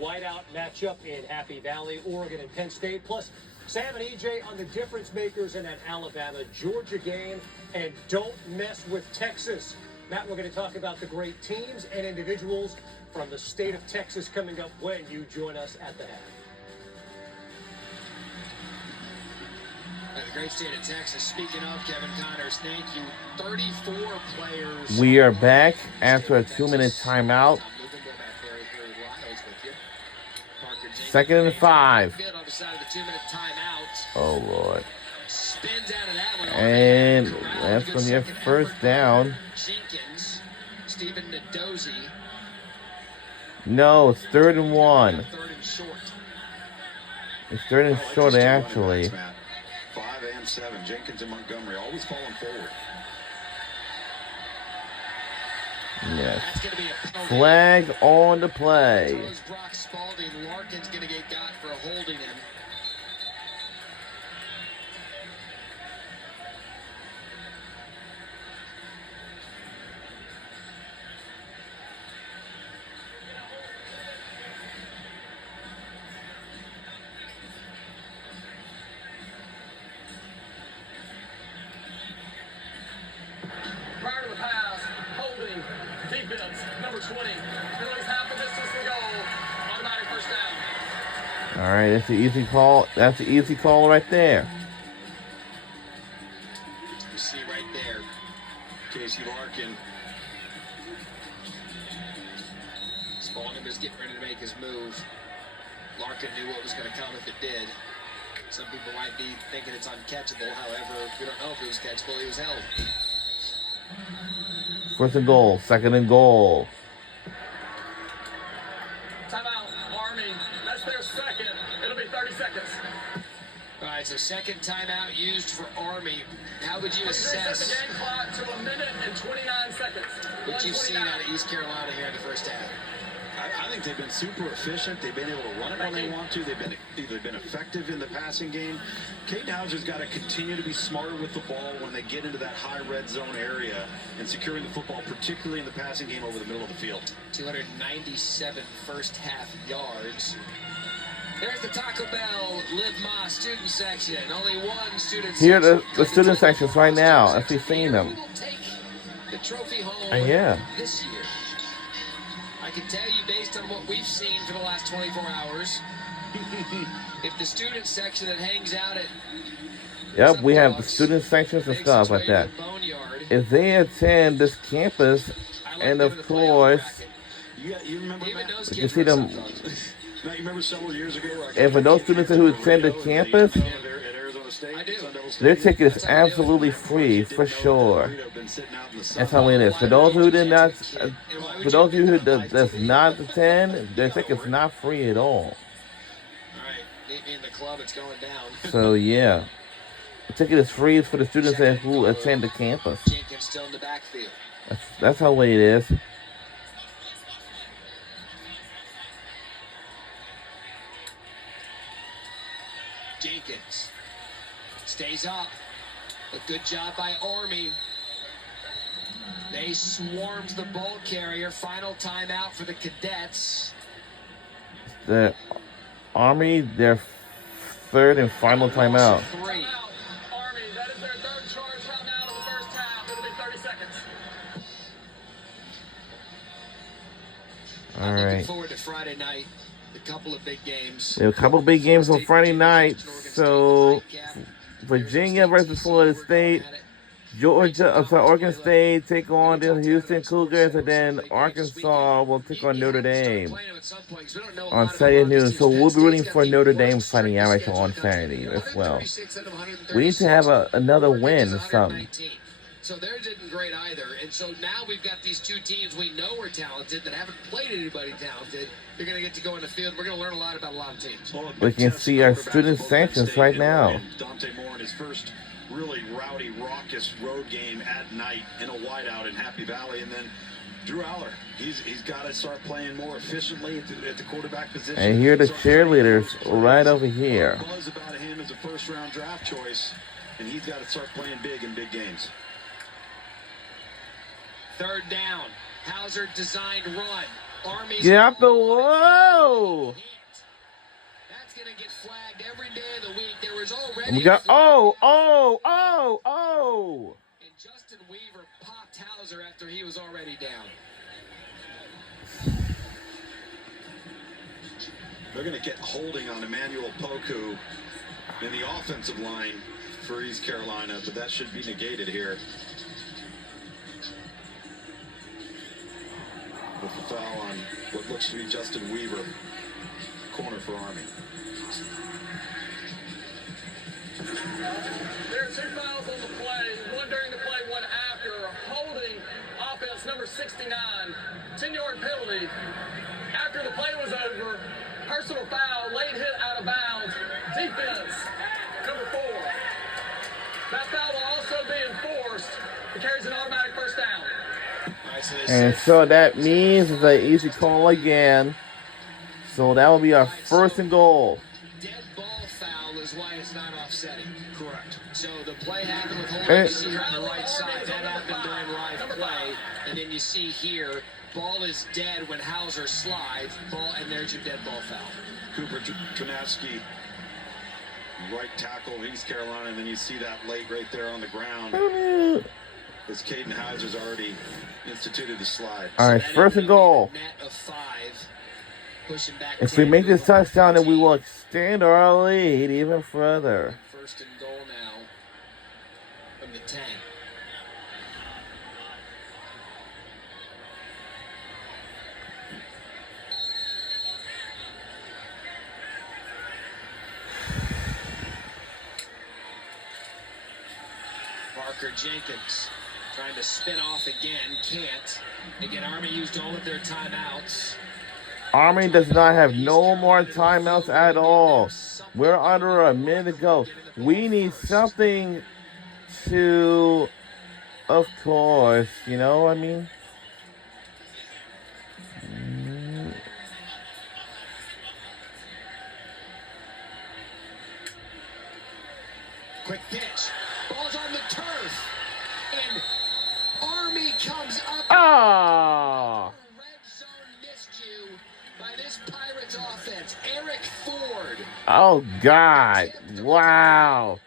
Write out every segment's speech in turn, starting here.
whiteout matchup in Happy Valley, Oregon and Penn State. Plus, Sam and EJ on the difference makers in that Alabama-Georgia game. And don't mess with Texas. Matt, we're going to talk about the great teams and individuals from the state of Texas coming up when you join us at the half. The great state of Texas. Speaking of Kevin Connors, thank you. 34 players. We are back after a 2-minute timeout. 2nd and 5. Oh, Lord. And that's going to be a first down. Stephen Nadozi. No, it's 3rd and 1. It's 3rd and short, actually. 5 and 7. Jenkins and Montgomery always falling forward. Yes. Flag on the play. Brock Spalding. Larkin's going to get got for holding him. Prior to the pass, holding, defense, number 20. Penalties half the distance to goal. Automatic first down. All right, that's the easy call. That's the easy call right there. You see right there, Casey Larkin. Spalding was getting ready to make his move. Larkin knew what was going to come if it did. Some people might be thinking it's uncatchable. However, we don't know if it was catchable. He was held. 1st and goal. 2nd and goal. Timeout, Army. That's their second. It'll be 30 seconds. All right, so second timeout used for Army. How would you Set the assess game clock to 1 minute and 29 seconds. what you've seen out of East Carolina here in the first half? I think they've been super efficient. They've been able to run it when they want to. They've been effective in the passing game. Caden Hauser's got to continue to be smarter with the ball when they get into that high red zone area and securing the football, particularly in the passing game over the middle of the field. 297 first half yards. There's the Taco Bell Live Ma student section. Only one student section. Here are the student sections right now, if you've seen them. Who will take the trophy home Yeah. this year? I can tell you based on what we've seen for the last 24 hours, if the student section that hangs out at Yep, we have the student sections and stuff like that. If they attend this campus, and of course, You remember, Matt? you see them. Matt, you remember several years ago? And for those students who attend the campus, At Arizona State, I do. Sun Devil State. their ticket is absolutely free for sure. That's how it is. For those who did not, for those of you who does not attend, their ticket's not free at all. All right, meet me in the club. It's going down. So yeah, the ticket is free for the students who attend the campus. Jenkins still in the backfield. That's how it is. Jenkins stays up. A good job by Army. They swarmed the ball carrier. Final timeout for the Cadets. The Army, their 3rd and final timeout. Three. Army, that is their 3rd charge timeout of the first half. It'll be 30 seconds. All Looking right. forward to Friday night. A couple of big games. There are a couple of big games on Friday night. So Virginia versus Florida State, Oregon State take on the Houston Cougars, and then Arkansas will take on Notre Dame on Saturday noon. So we'll be rooting for Notre Dame fighting out on Saturday as well. We need to have another win or something. So theirs isn't great either. And so now we've got these two teams we know are talented that haven't played anybody talented. They're going to get to go in the field. We're going to learn a lot about a lot of teams. We can see our student sanctions right now. Dante Moore in his first really rowdy, raucous road game at night in a whiteout in Happy Valley. And then Drew Aller, he's got to start playing more efficiently at the quarterback position. And here are the cheerleaders right over here. Buzz about him as a first-round draft choice, and he's got to start playing big in big games. 3rd down. Hauser designed run. Army's Get out the whoa! We got oh. And Justin Weaver popped Hauser after he was already down. They're going to get holding on Emmanuel Poku in the offensive line for East Carolina, but that should be negated here. With the foul on what looks to be Justin Weaver, corner for Army. There are 2 fouls on the play, one during the play, one after. Holding offense number 69, 10-yard penalty. After the play was over, personal foul, late hit out of bounds, defense number 4. That foul will also be enforced. It carries an automatic first down. And so that means it's an easy call again. So that will be our first and goal. Dead ball foul is why it's not offsetting. Correct. So the play happened with holding. And, You see here on the right side. That happened during live play. And then you see here, ball is dead when Hauser slides. Ball, and there's your dead ball foul. Cooper Trinaski, right tackle, East Carolina, and then you see that late right there on the ground. As Caden Hauser's already instituted the slide. all right, first and goal. Net of 5. Pushing back. If we make this touchdown, then we will extend our lead even further. First and goal now from the 10. Parker Jenkins trying to spin off again, can't. Again, Army used all of their timeouts. Army does not have no more timeouts at all. We're under a minute to go. We need something to, of course, you know what I mean? Quick pitch. Ball's on the turf. And Army comes up. Ah! Red zone miscue by this Pirates offense. Eric Ford. Oh, God. Wow.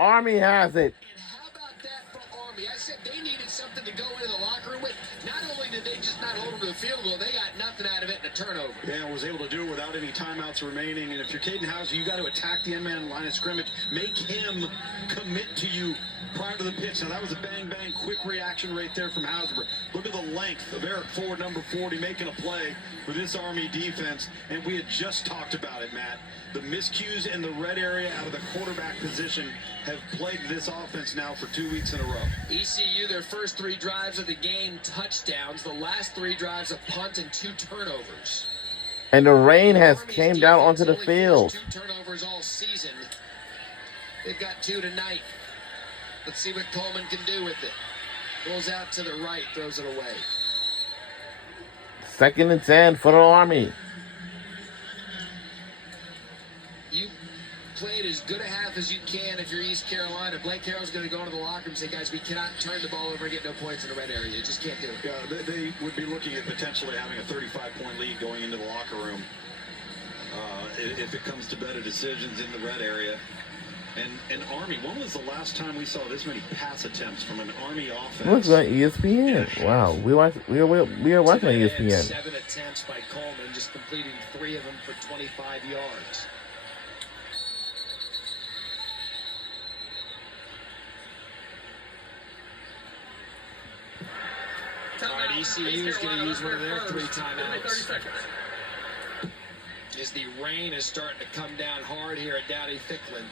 Army has it. And how about that for Army? I said they needed something to go into the locker room with. Not only did they just not hold them to the field goal, they got nothing out of it in a turnover. Yeah, was able to do it without any timeouts remaining. And if you're Caden Hauser, you got to attack the end-man line of scrimmage. Make him commit to you prior to the pitch. Now, that was a bang-bang quick reaction right there from Hauser. Look at the length of Eric Ford, number 40, making a play for this Army defense. And we had just talked about it, Matt. The miscues in the red area out of the quarterback position have plagued this offense now for 2 weeks in a row. ECU, their first 3 drives of the game, touchdowns. The last 3 drives, a punt and 2 turnovers. And the rain has came down onto the field. 2 turnovers all season. They've got 2 tonight. Let's see what Coleman can do with it. Goes out to the right, throws it away. 2nd and 10 for the Army. You played as good a half as you can if you're East Carolina. Blake Harrell's going to go into the locker room and say, guys, we cannot turn the ball over and get no points in the red area. You just can't do it. Yeah, they would be looking at potentially having a 35-point lead going into the locker room if it comes to better decisions in the red area. And Army, when was the last time we saw this many pass attempts from an Army offense? Look on ESPN. Wow, we are watching on ESPN. 7 attempts by Coleman, just completing 3 of them for 25 yards. All right, ECU is going to use one of their 3 timeouts. As the rain is starting to come down hard here at Dowdy-Ficklin.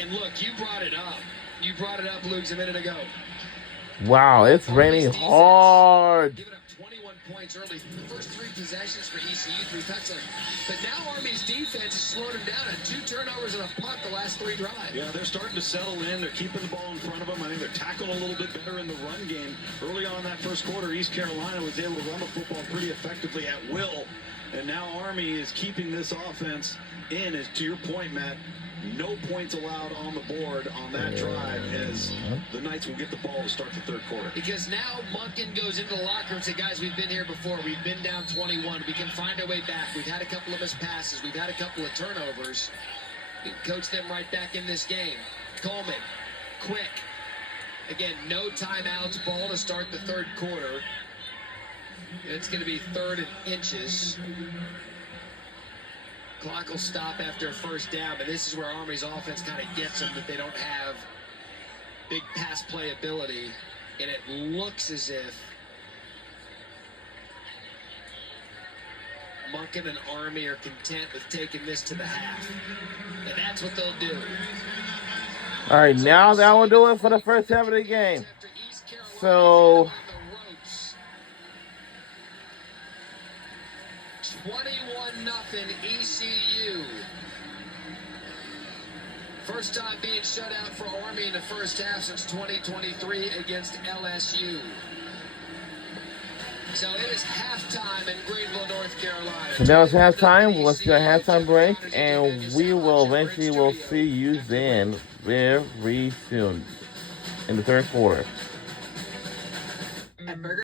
And look, you brought it up. You brought it up, Luke, a minute ago. Wow, it's raining hard. Giving up 21 points early. The first 3 possessions for ECU, 3 touchdowns. But now Army's defense has slowed them down at 2 turnovers and a punt the last 3 drives. Yeah, they're starting to settle in. They're keeping the ball in front of them. I think they're tackling a little bit better in the run game. Early on in that first quarter, East Carolina was able to run the football pretty effectively at will. And now Army is keeping this offense in, as to your point, Matt, no points allowed on the board on that drive, as the Knights will get the ball to start the third quarter. Because now Monken goes into the locker room and says, guys, we've been here before. We've been down 21. We can find our way back. We've had a couple of missed passes. We've had a couple of turnovers. We can coach them right back in this game. Coleman, quick. Again, no timeouts. Ball to start the third quarter. It's going to be 3rd and inches. Clock will stop after a first down, but this is where Army's offense kind of gets them, that they don't have big pass play ability, and it looks as if Monken and Army are content with taking this to the half, and that's what they'll do. All right, now that will do it for the first half of the game. So 21-0 ECU. First time being shut out for Army in the first half since 2023 against LSU. So it is halftime in Greenville, North Carolina. So now it's halftime. Let's do a halftime break, and we will eventually see you then very soon in the third quarter. At Burger